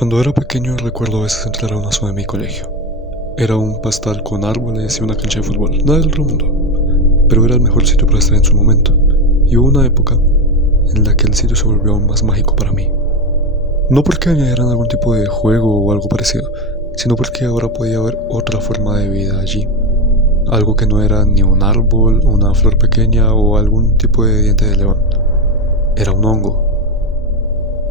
Cuando era pequeño recuerdo a veces entrar a una zona de mi colegio. Era un pastal con árboles y una cancha de fútbol, nada del otro mundo, pero era el mejor sitio para estar en su momento, y hubo una época en la que el sitio se volvió aún más mágico para mí. No porque añadieran algún tipo de juego o algo parecido, sino porque ahora podía haber otra forma de vida allí, algo que no era ni un árbol, una flor pequeña o algún tipo de diente de león. Era un hongo.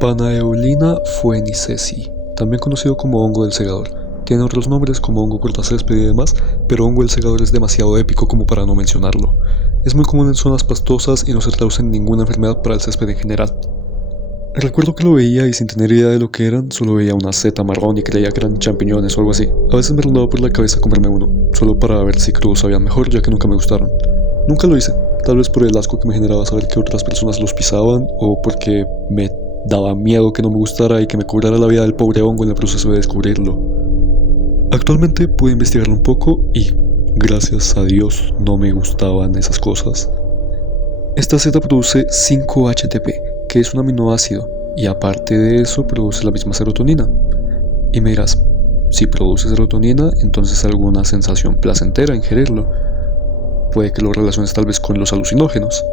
Panaeolina fuenicesi, también conocido como hongo del segador. Tiene otros nombres como hongo cortacésped y demás, pero hongo del segador es demasiado épico como para no mencionarlo. Es muy común en zonas pastosas y no se traduce en ninguna enfermedad para el césped en general. Recuerdo que lo veía y sin tener idea de lo que eran, solo veía una seta marrón y creía que eran champiñones o algo así. A veces me rondaba por la cabeza comerme uno, solo para ver si crudos sabían mejor, ya que nunca me gustaron. Nunca lo hice, tal vez por el asco que me generaba saber que otras personas los pisaban o porque me daba miedo que no me gustara y que me cobrara la vida del pobre hongo en el proceso de descubrirlo. Actualmente pude investigarlo un poco y, gracias a Dios, no me gustaban esas cosas. Esta seta produce 5-HTP, que es un aminoácido, y aparte de eso produce la misma serotonina. Y me dirás, si produce serotonina, entonces alguna sensación placentera ingerirlo. Puede que lo relaciones tal vez con los alucinógenos.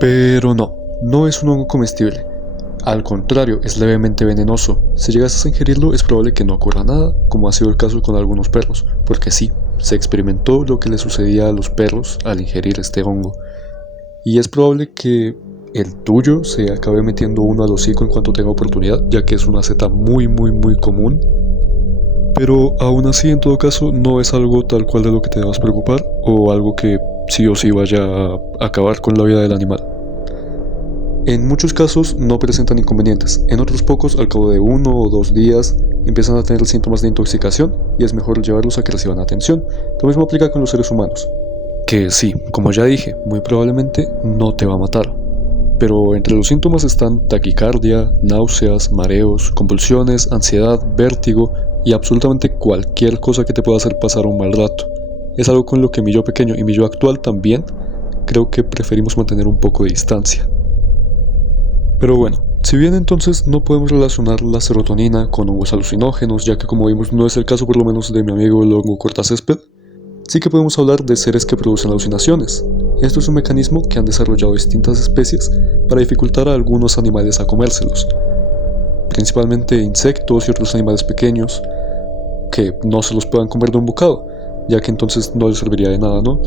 Pero no es un hongo comestible. Al contrario, es levemente venenoso. Si llegas a ingerirlo, es probable que no ocurra nada, como ha sido el caso con algunos perros, porque sí, se experimentó lo que le sucedía a los perros al ingerir este hongo. Y es probable que el tuyo se acabe metiendo uno al hocico en cuanto tenga oportunidad, ya que es una seta muy común. Pero aún así, en todo caso, no es algo tal cual de lo que te debas preocupar, o algo que sí o sí vaya a acabar con la vida del animal. En muchos casos no presentan inconvenientes, en otros pocos al cabo de 1 o 2 días empiezan a tener síntomas de intoxicación y es mejor llevarlos a que reciban atención. Lo mismo aplica con los seres humanos, que sí, como ya dije, muy probablemente no te va a matar. Pero entre los síntomas están taquicardia, náuseas, mareos, convulsiones, ansiedad, vértigo y absolutamente cualquier cosa que te pueda hacer pasar un mal rato. Es algo con lo que mi yo pequeño y mi yo actual también creo que preferimos mantener un poco de distancia. Pero bueno, si bien entonces no podemos relacionar la serotonina con hongos alucinógenos, ya que como vimos no es el caso por lo menos de mi amigo el hongo cortacésped, sí que podemos hablar de seres que producen alucinaciones. Esto es un mecanismo que han desarrollado distintas especies para dificultar a algunos animales a comérselos, principalmente insectos y otros animales pequeños que no se los puedan comer de un bocado, ya que entonces no les serviría de nada, ¿no?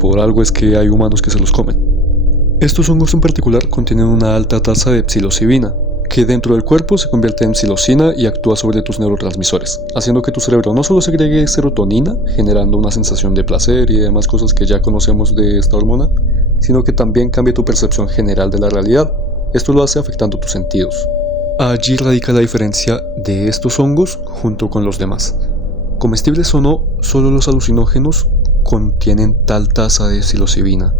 Por algo es que hay humanos que se los comen. Estos hongos en particular contienen una alta tasa de psilocibina, que dentro del cuerpo se convierte en psilocina y actúa sobre tus neurotransmisores, haciendo que tu cerebro no solo segregue serotonina, generando una sensación de placer y demás cosas que ya conocemos de esta hormona, sino que también cambie tu percepción general de la realidad. Esto lo hace afectando tus sentidos. Allí radica la diferencia de estos hongos junto con los demás. Comestibles o no, solo los alucinógenos contienen tal tasa de psilocibina.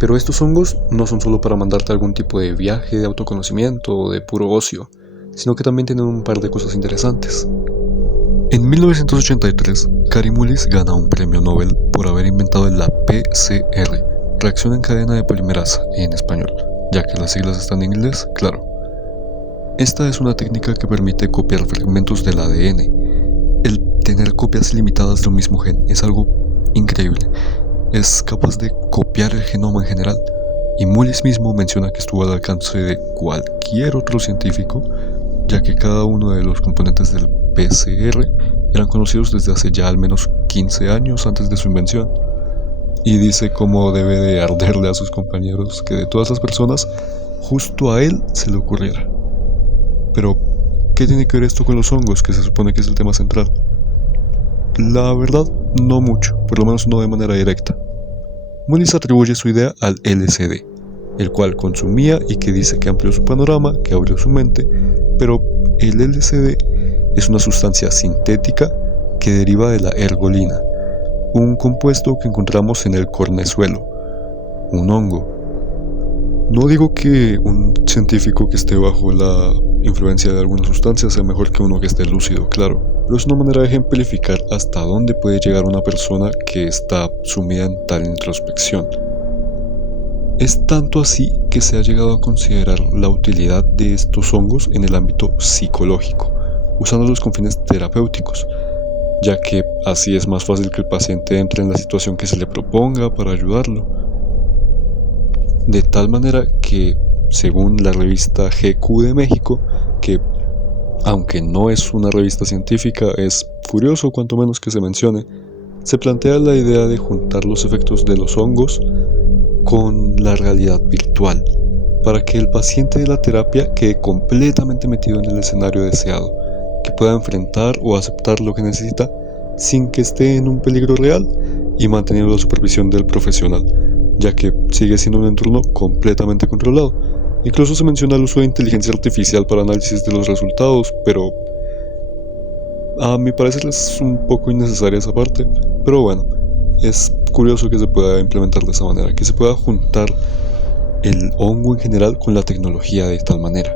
Pero estos hongos no son solo para mandarte algún tipo de viaje de autoconocimiento o de puro ocio, sino que también tienen un par de cosas interesantes. En 1983, Kary Mullis gana un premio Nobel por haber inventado la PCR, reacción en cadena de polimerasa en español, ya que las siglas están en inglés, claro. Esta es una técnica que permite copiar fragmentos del ADN. El tener copias ilimitadas de un mismo gen es algo increíble. Es capaz de copiar el genoma en general, y Mullis mismo menciona que estuvo al alcance de cualquier otro científico, ya que cada uno de los componentes del PCR eran conocidos desde hace ya al menos 15 años antes de su invención. Y dice cómo debe de arderle a sus compañeros que de todas las personas, justo a él se le ocurriera. Pero, ¿qué tiene que ver esto con los hongos, que se supone que es el tema central? La verdad, no mucho, por lo menos no de manera directa. Mullis atribuye su idea al LSD, el cual consumía y que dice que amplió su panorama, que abrió su mente, pero el LSD es una sustancia sintética que deriva de la ergolina, un compuesto que encontramos en el cornezuelo, un hongo. No digo que un científico que esté bajo la influencia de alguna sustancia sea mejor que uno que esté lúcido, claro, pero es una manera de ejemplificar hasta dónde puede llegar una persona que está sumida en tal introspección. Es tanto así que se ha llegado a considerar la utilidad de estos hongos en el ámbito psicológico, usándolos con fines terapéuticos, ya que así es más fácil que el paciente entre en la situación que se le proponga para ayudarlo. De tal manera que, según la revista GQ de México, que aunque no es una revista científica, es curioso cuanto menos que se mencione, se plantea la idea de juntar los efectos de los hongos con la realidad virtual, para que el paciente de la terapia quede completamente metido en el escenario deseado, que pueda enfrentar o aceptar lo que necesita sin que esté en un peligro real y manteniendo la supervisión del profesional, ya que sigue siendo un entorno completamente controlado. Incluso se menciona el uso de inteligencia artificial para análisis de los resultados, pero a mi parecer es un poco innecesaria esa parte. Pero bueno, es curioso que se pueda implementar de esa manera, que se pueda juntar el hongo en general con la tecnología de tal manera.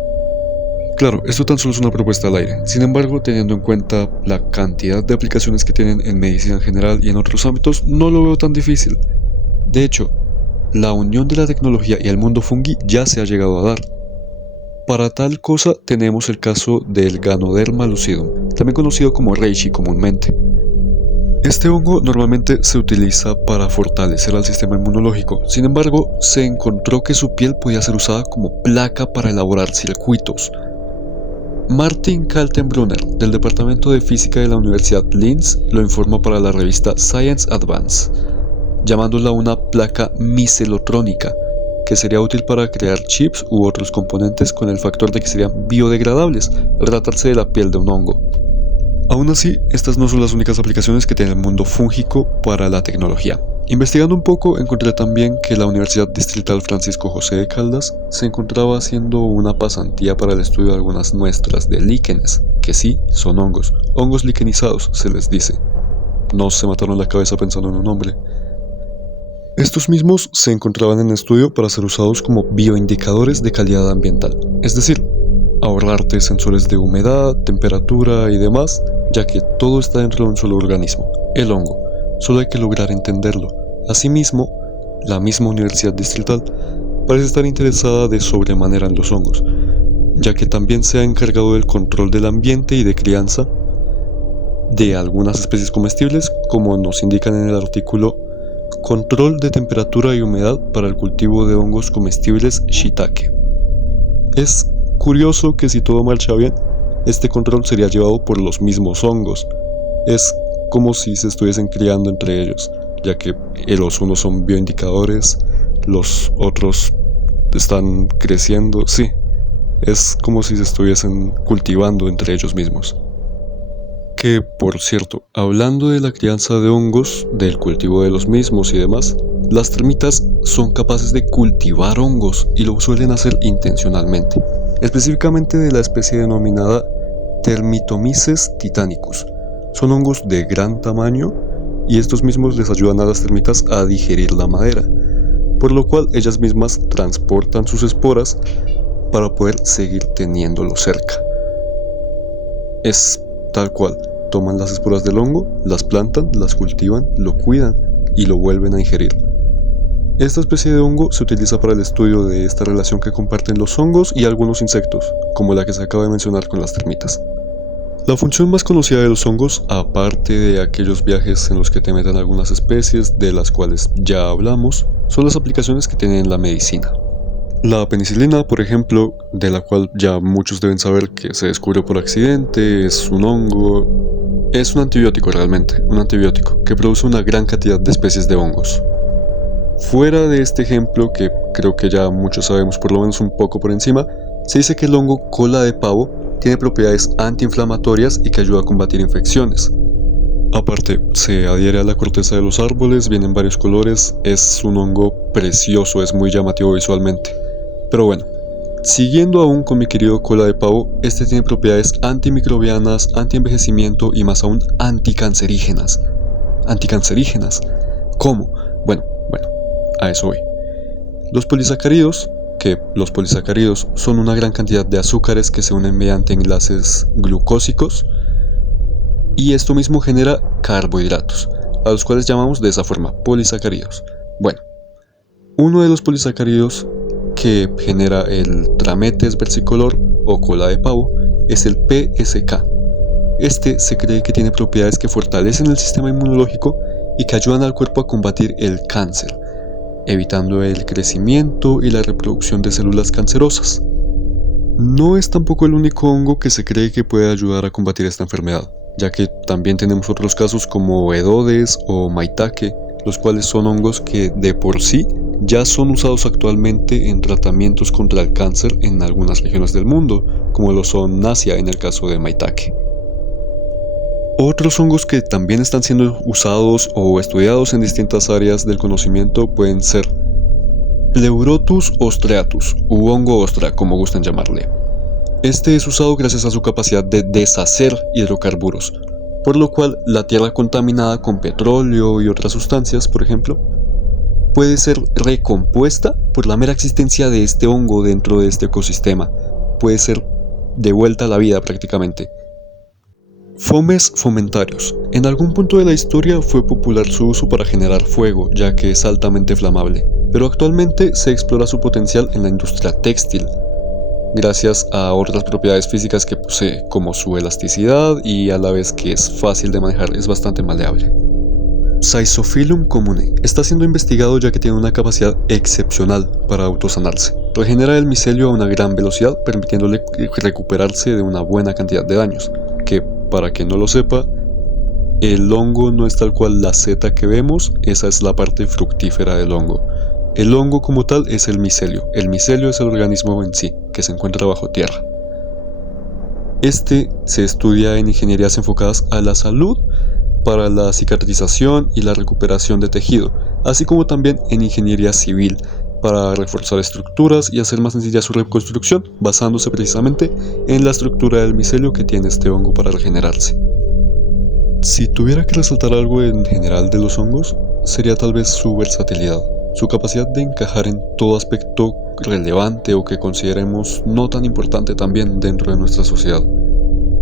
Claro, esto tan solo es una propuesta al aire. Sin embargo, teniendo en cuenta la cantidad de aplicaciones que tienen en medicina en general y en otros ámbitos, no lo veo tan difícil. De hecho, la unión de la tecnología y el mundo fungi ya se ha llegado a dar. Para tal cosa tenemos el caso del Ganoderma lucidum, también conocido como reishi comúnmente. Este hongo normalmente se utiliza para fortalecer al sistema inmunológico. Sin embargo, se encontró que su piel podía ser usada como placa para elaborar circuitos. Martin Kaltenbrunner, del Departamento de Física de la Universidad Linz, lo informa para la revista Science Advance, llamándola una placa micelotrónica, que sería útil para crear chips u otros componentes con el factor de que serían biodegradables al tratarse de la piel de un hongo. Aún así, estas no son las únicas aplicaciones que tiene el mundo fúngico para la tecnología. Investigando un poco, encontré también que la Universidad Distrital Francisco José de Caldas se encontraba haciendo una pasantía para el estudio de algunas muestras de líquenes, que sí, son hongos liquenizados, se les dice. No se mataron la cabeza pensando en un nombre. Estos mismos se encontraban en estudio para ser usados como bioindicadores de calidad ambiental, es decir, ahorrarte sensores de humedad, temperatura y demás, ya que todo está dentro de un solo organismo, el hongo. Solo hay que lograr entenderlo. Asimismo, la misma Universidad Distrital parece estar interesada de sobremanera en los hongos, ya que también se ha encargado del control del ambiente y de crianza de algunas especies comestibles, como nos indican en el artículo Control de temperatura y humedad para el cultivo de hongos comestibles shiitake. Es curioso que si todo marcha bien, este control sería llevado por los mismos hongos. Es como si se estuviesen criando entre ellos, ya que los unos son bioindicadores, los otros están creciendo, sí, es como si se estuviesen cultivando entre ellos mismos. Que, por cierto, hablando de la crianza de hongos, del cultivo de los mismos y demás, las termitas son capaces de cultivar hongos y lo suelen hacer intencionalmente, específicamente de la especie denominada Termitomyces titanicus. Son hongos de gran tamaño y estos mismos les ayudan a las termitas a digerir la madera, por lo cual ellas mismas transportan sus esporas para poder seguir teniéndolo cerca. Es tal cual, toman las esporas del hongo, las plantan, las cultivan, lo cuidan y lo vuelven a ingerir. Esta especie de hongo se utiliza para el estudio de esta relación que comparten los hongos y algunos insectos, como la que se acaba de mencionar con las termitas. La función más conocida de los hongos, aparte de aquellos viajes en los que te meten algunas especies de las cuales ya hablamos, son las aplicaciones que tienen en la medicina. La penicilina, por ejemplo, de la cual ya muchos deben saber que se descubrió por accidente, es un hongo, es un antibiótico realmente, un antibiótico que produce una gran cantidad de especies de hongos. Fuera de este ejemplo, que creo que ya muchos sabemos por lo menos un poco por encima, se dice que el hongo cola de pavo tiene propiedades antiinflamatorias y que ayuda a combatir infecciones. Aparte, se adhiere a la corteza de los árboles, viene en varios colores, es un hongo precioso, es muy llamativo visualmente. Pero bueno, siguiendo aún con mi querido cola de pavo, este tiene propiedades antimicrobianas, antienvejecimiento y más aún anticancerígenas. ¿Anticancerígenas? ¿Cómo? Bueno, a eso voy. Los polisacáridos son una gran cantidad de azúcares que se unen mediante enlaces glucósicos y esto mismo genera carbohidratos, a los cuales llamamos de esa forma polisacáridos. Bueno, Uno de los polisacáridos que genera el Trametes versicolor o cola de pavo es el PSK. Este se cree que tiene propiedades que fortalecen el sistema inmunológico y que ayudan al cuerpo a combatir el cáncer, evitando el crecimiento y la reproducción de células cancerosas. No es tampoco el único hongo que se cree que puede ayudar a combatir esta enfermedad, ya que también tenemos otros casos como Edodes o Maitake, los cuales son hongos que de por sí ya son usados actualmente en tratamientos contra el cáncer en algunas regiones del mundo, como lo son Asia en el caso de Maitake. Otros hongos que también están siendo usados o estudiados en distintas áreas del conocimiento pueden ser Pleurotus ostreatus, u hongo ostra, como gustan llamarle. Este es usado gracias a su capacidad de deshacer hidrocarburos, por lo cual la tierra contaminada con petróleo y otras sustancias, por ejemplo, puede ser recompuesta por la mera existencia de este hongo dentro de este ecosistema. Puede ser devuelta a la vida prácticamente. Fomes fomentarios. En algún punto de la historia fue popular su uso para generar fuego, ya que es altamente flamable, pero actualmente se explora su potencial en la industria textil, gracias a otras propiedades físicas que posee, como su elasticidad y a la vez que es fácil de manejar, es bastante maleable. Saisophyllum comune está siendo investigado ya que tiene una capacidad excepcional para autosanarse. Regenera el micelio a una gran velocidad, permitiéndole recuperarse de una buena cantidad de daños, que, para quien no lo sepa, el hongo no es tal cual la seta que vemos, esa es la parte fructífera del hongo. El hongo como tal es el micelio es el organismo en sí, que se encuentra bajo tierra. Este se estudia en ingenierías enfocadas a la salud, para la cicatrización y la recuperación de tejido, así como también en ingeniería civil, para reforzar estructuras y hacer más sencilla su reconstrucción, basándose precisamente en la estructura del micelio que tiene este hongo para regenerarse. Si tuviera que resaltar algo en general de los hongos, sería tal vez su versatilidad, su capacidad de encajar en todo aspecto relevante o que consideremos no tan importante también dentro de nuestra sociedad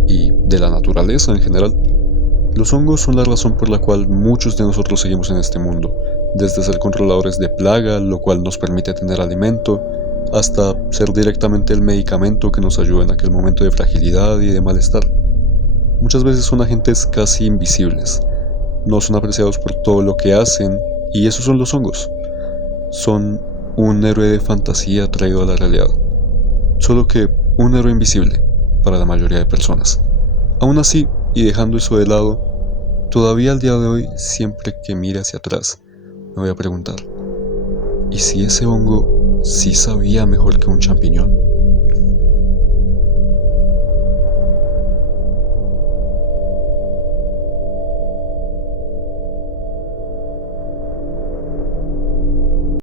y de la naturaleza en general. Los hongos son la razón por la cual muchos de nosotros seguimos en este mundo, desde ser controladores de plaga, lo cual nos permite tener alimento, hasta ser directamente el medicamento que nos ayuda en aquel momento de fragilidad y de malestar. Muchas veces son agentes casi invisibles, no son apreciados por todo lo que hacen, y esos son los hongos. Son un héroe de fantasía traído a la realidad, solo que un héroe invisible para la mayoría de personas. Aún así, y dejando eso de lado, todavía al día de hoy, siempre que mire hacia atrás, me voy a preguntar, ¿y si ese hongo sí sabía mejor que un champiñón?